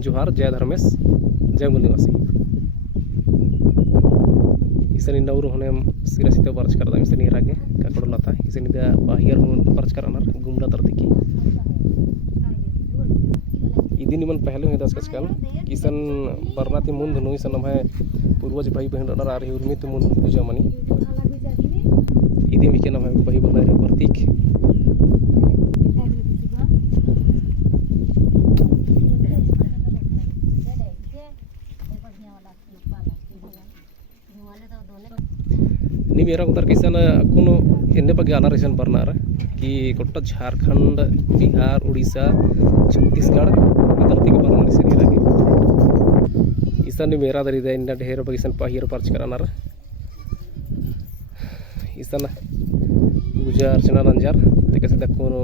जोहार जय धर्मेश जय मुनिवासी इसनी नवरू होने सिरसित बरच करदा इसनी रागे काकड़ लता इसनी दा बाहिर बरच करना गुमला तरतिकी इदिन मन पहले हुई दस कल किसन परनाती मुंद नुई सनम है पूर्वज भाई बहन रार उर्मित मुंद पूजा मनी इदी मिके नम है भाई बहन प्रतीक नि मेरा उधर किसान कोनो एने बगे आना रेशन बरना कि गोटा झारखंड बिहार उड़ीसा छत्तीसगढ़ इधर के बरना रेशन लगे ईसान मेरा दरी दे इंडा ढेर बगे ईसान पाहिर पर्च कराना ईसान पूजा अर्चना नंजार ते कैसे कोनो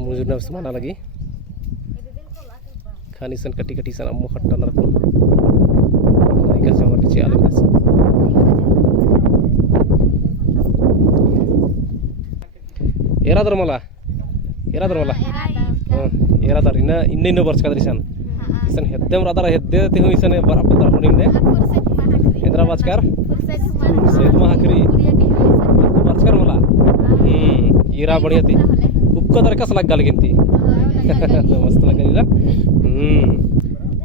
मुजुना समाना लगी खान ईसान कटी कटी ईसान अम्मो खट्टा ना रखो नाइका जमा के चाल में एरादर मला एरादर इन्न वर्ष का इसान इसान हेद्देम रादर हेद्दे ते हुई इसान बराबर होनिम दे हैदराबाद कर सैद महाखरी वर्षकर मला ईरा बढ़िया थी कुक्का दर कस लग गल गिनती मस्त लग गई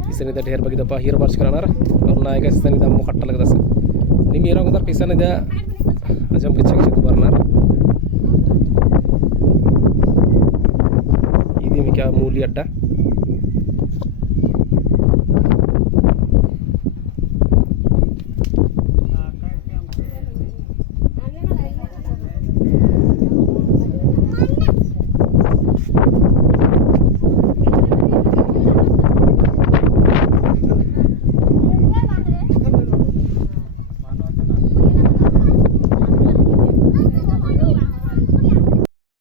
इसान इधर ढेर बगी दपा हीर वर्ष कराना और नायका इसान इधर मुखट्टा लग दस नि मेरा उधर इसान इधर Ajam kecil kecil barnar. Ini mikir muli ada.